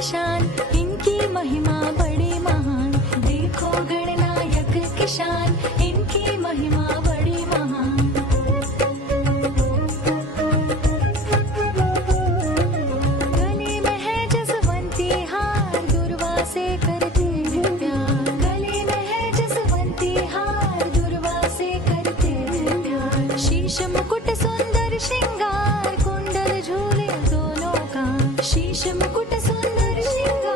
की शान, इनकी महिमा बड़ी महान। देखो गणनायक की शान, इनकी महिमा बड़ी महान। गले में है जसवंती हार, दुर्वा से करते हैं प्यार। गले में है जसवंती हार, दुर्वा से करते हैं प्यार। शीश मुकुट सुंदर श्रृंगार, कुंडल झूले दोनों का। शीश मुकुट सुंदर श्रृंगार,